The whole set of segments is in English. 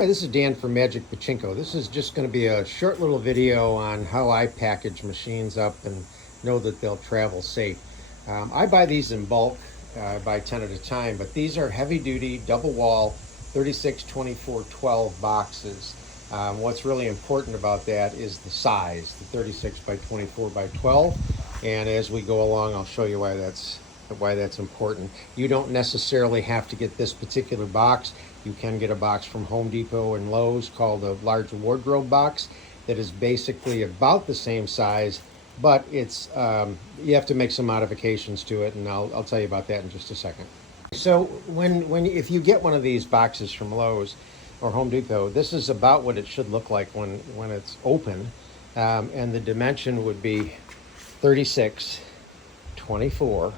Hi, this is Dan from Magic Pachinko. This is just going to be a short little video on how I package machines up and know that they'll travel safe. I buy these in bulk, I buy 10 at a time, but these are heavy-duty, double-wall, 36, 24, 12 boxes. What's really important about that is the size, the 36 by 24 by 12, and as we go along, I'll show you why that's important. You don't necessarily have to get this particular box. You can get a box from Home Depot and Lowe's called a large wardrobe box that is basically about the same size, but it's you have to make some modifications to it, and I'll tell you about that in just a second. So if you get one of these boxes from Lowe's or Home Depot, this is about what it should look like when it's open, and the dimension would be 36, 24,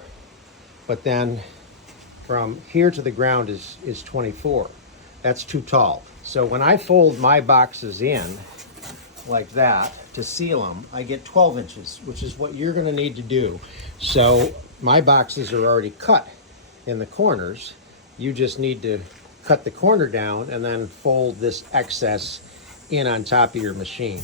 but then from here to the ground is 24. That's too tall. So when I fold my boxes in like that to seal them, I get 12 inches, which is what you're gonna need to do. So my boxes are already cut in the corners. You just need to cut the corner down and then fold this excess in on top of your machine.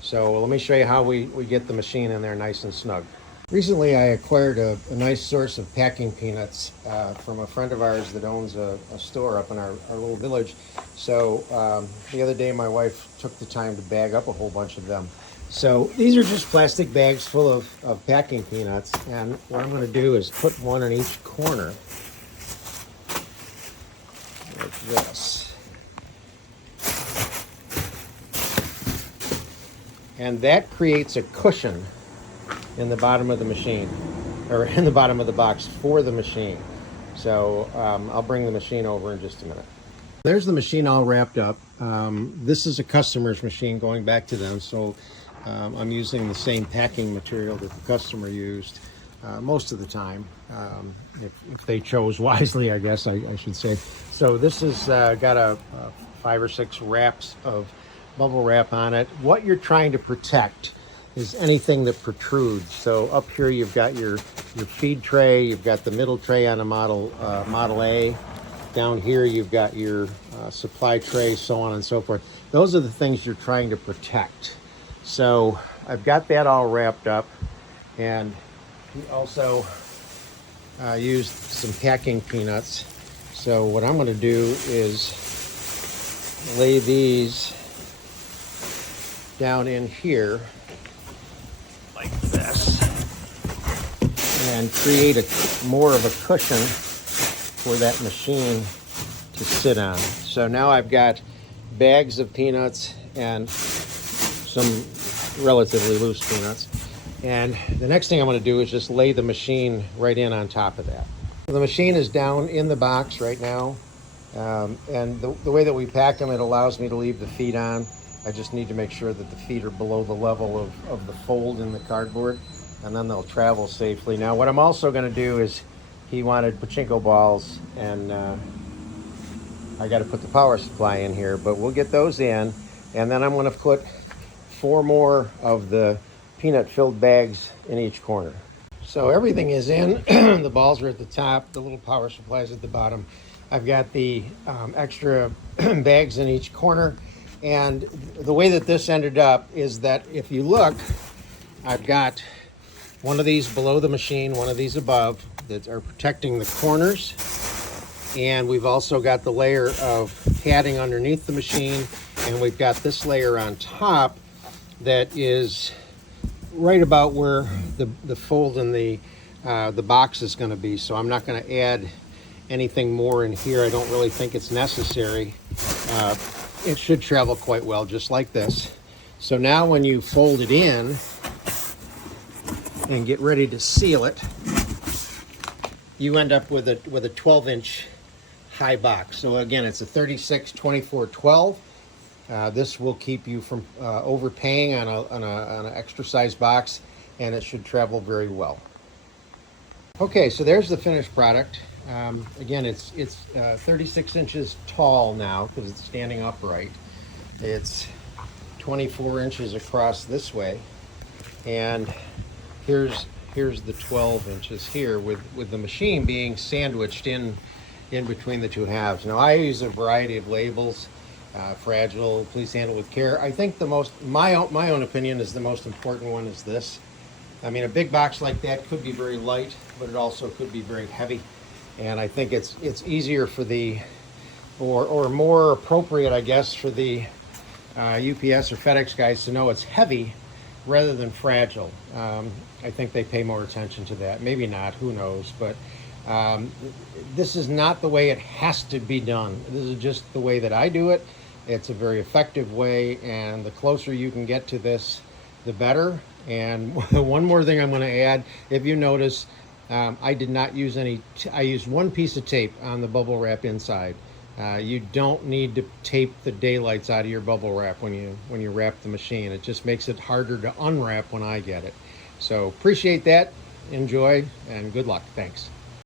So let me show you how we get the machine in there nice and snug. Recently, I acquired a nice source of packing peanuts from a friend of ours that owns a store up in our little village. So the other day, my wife took the time to bag up a whole bunch of them. So these are just plastic bags full of packing peanuts. And what I'm going to do is put one in each corner, like this. And that creates a cushion in the bottom of the machine, or in the bottom of the box for the machine. So I'll bring the machine over in just a minute. There's the machine all wrapped up. This is a customer's machine going back to them, so I'm using the same packing material that the customer used most of the time, if they chose wisely, I guess I should say. So this has got a 5 or 6 wraps of bubble wrap on it. What you're trying to protect is anything that protrudes. So up here you've got your feed tray, you've got the middle tray on a Model A. Down here you've got your supply tray, so on and so forth. Those are the things you're trying to protect. So I've got that all wrapped up, and we also used some packing peanuts. So what I'm going to do is lay these down in here like this and create more of a cushion for that machine to sit on. So now I've got bags of peanuts and some relatively loose peanuts. And the next thing I'm going to do is just lay the machine right in on top of that. The machine is down in the box right now. And the way that we pack them, it allows me to leave the feet on. I just need to make sure that the feet are below the level of the fold in the cardboard, and then they'll travel safely. Now, what I'm also going to do is, he wanted pachinko balls, and I got to put the power supply in here, but we'll get those in, and then I'm going to put 4 more of the peanut-filled bags in each corner. So everything is in. The balls are at the top, the little power supply is at the bottom. I've got the extra bags in each corner. And the way that this ended up is that if you look, I've got one of these below the machine, one of these above, that are protecting the corners. And we've also got the layer of padding underneath the machine. And we've got this layer on top that is right about where the fold in the box is going to be. So I'm not going to add anything more in here. I don't really think it's necessary. It should travel quite well, just like this. So now when you fold it in and get ready to seal it, you end up with a 12-inch high box. So again, it's a 36, 24, 12. This will keep you from overpaying on an extra size box, and it should travel very well. Okay, so there's the finished product. Again, it's 36 inches tall now because it's standing upright. It's 24 inches across this way, and here's the 12 inches here with the machine being sandwiched in between the two halves. Now I use a variety of labels. fragile, please handle with care. I think my own opinion is the most important one is this. I mean, a big box like that could be very light, but it also could be very heavy. And I think it's easier for the, or more appropriate, I guess, for the UPS or FedEx guys to know it's heavy rather than fragile. I think they pay more attention to that. Maybe not, who knows, but this is not the way it has to be done. This is just the way that I do it. It's a very effective way, and the closer you can get to this, the better. And one more thing I'm going to add, if you notice, I did not use I used one piece of tape on the bubble wrap inside. You don't need to tape the daylights out of your bubble wrap when you wrap the machine. It just makes it harder to unwrap when I get it. So appreciate that, enjoy, and good luck. Thanks.